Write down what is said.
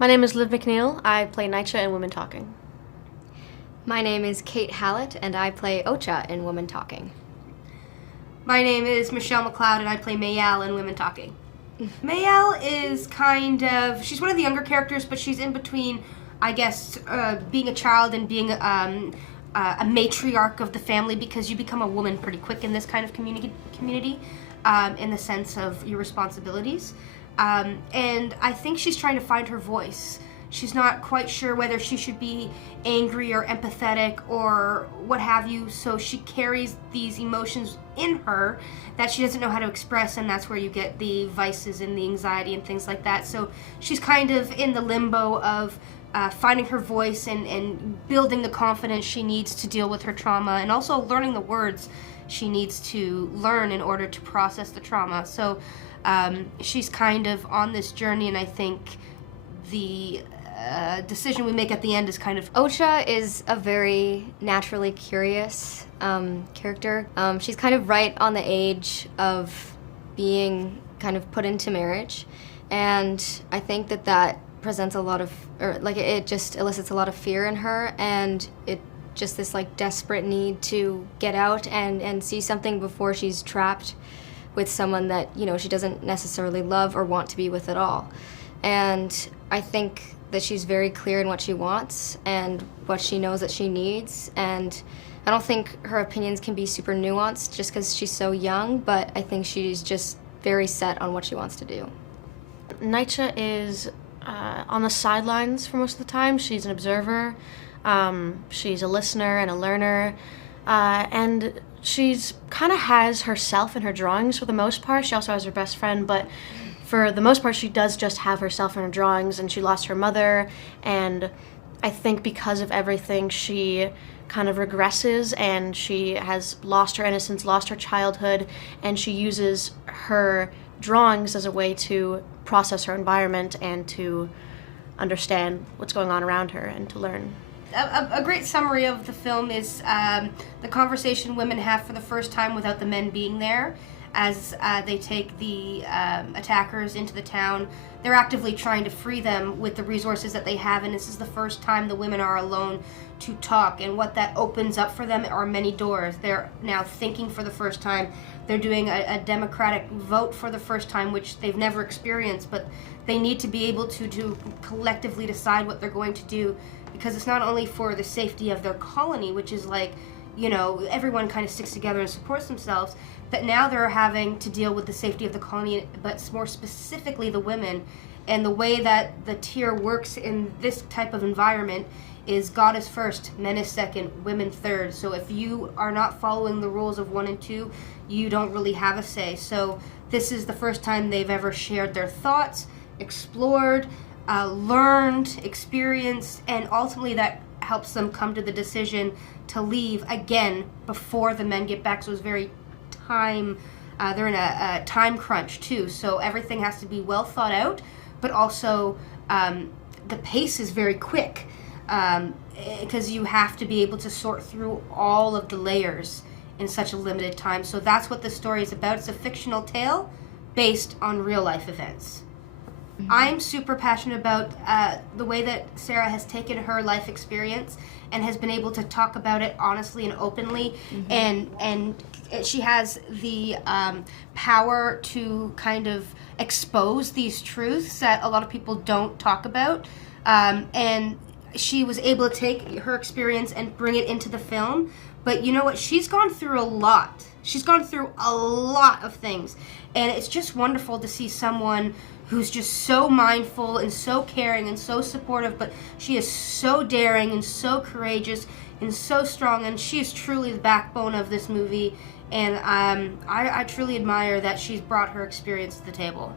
My name is Liv McNeil. I play Nycha in Women Talking. My name is Kate Halett, and I play Ocha in Woman Talking. My name is Michelle McCloud, and I play Mayal in Women Talking. Mayal is she's one of the younger characters, but she's in between, I guess, being a child and being a matriarch of the family, because you become a woman pretty quick in this kind of community in the sense of your responsibilities. And I think she's trying to find her voice. She's not quite sure whether she should be angry or empathetic or what have you, so she carries these emotions in her that she doesn't know how to express, and that's where you get the vices and the anxiety and things like that. So she's kind of in the limbo of finding her voice and building the confidence she needs to deal with her trauma, and also learning the words she needs to learn in order to process the trauma. So she's kind of on this journey, and I think the decision we make at the end is kind of... Ocha is a very naturally curious character. She's kind of right on the age of being kind of put into marriage, and I think that presents a lot of, it just elicits a lot of fear in her, and it just this desperate need to get out and see something before she's trapped with someone that she doesn't necessarily love or want to be with at all. And I think that she's very clear in what she wants and what she knows that she needs, and I don't think her opinions can be super nuanced just because she's so young, but I think she's just very set on what she wants to do. Nycha is on the sidelines for most of the time. She's an observer, she's a listener and a learner, and she's kind of has herself in her drawings for the most part. She also has her best friend, but for the most part, she does just have herself in her drawings, and she lost her mother, and I think because of everything, she kind of regresses, and she has lost her innocence, lost her childhood, and she uses her drawings as a way to process her environment and to understand what's going on around her and to learn. A great summary of the film is the conversation women have for the first time without the men being there. As they take the attackers into the town, they're actively trying to free them with the resources that they have, and this is the first time the women are alone to talk, and what that opens up for them are many doors. They're now thinking for the first time. They're doing a democratic vote for the first time, which they've never experienced, but they need to be able to collectively decide what they're going to do, because it's not only for the safety of their colony, which is everyone kind of sticks together and supports themselves, but now they're having to deal with the safety of the colony, but more specifically the women. And the way that the tier works in this type of environment is God is first, men is second, women third. So if you are not following the rules of 1 and 2, you don't really have a say. So this is the first time they've ever shared their thoughts, explored, learned, experienced, and ultimately that helps them come to the decision to leave again before the men get back. So it's very they're in a time crunch too, so everything has to be well thought out, but also the pace is very quick, because you have to be able to sort through all of the layers in such a limited time. So that's what the story is about. It's a fictional tale based on real life events. I'm super passionate about the way that Sarah has taken her life experience and has been able to talk about it honestly and openly, and she has the power to kind of expose these truths that a lot of people don't talk about, and she was able to take her experience and bring it into the film. But you know what? She's gone through a lot. She's gone through a lot of things, and it's just wonderful to see someone who's just so mindful and so caring and so supportive, but she is so daring and so courageous and so strong, and she is truly the backbone of this movie, and I truly admire that she's brought her experience to the table.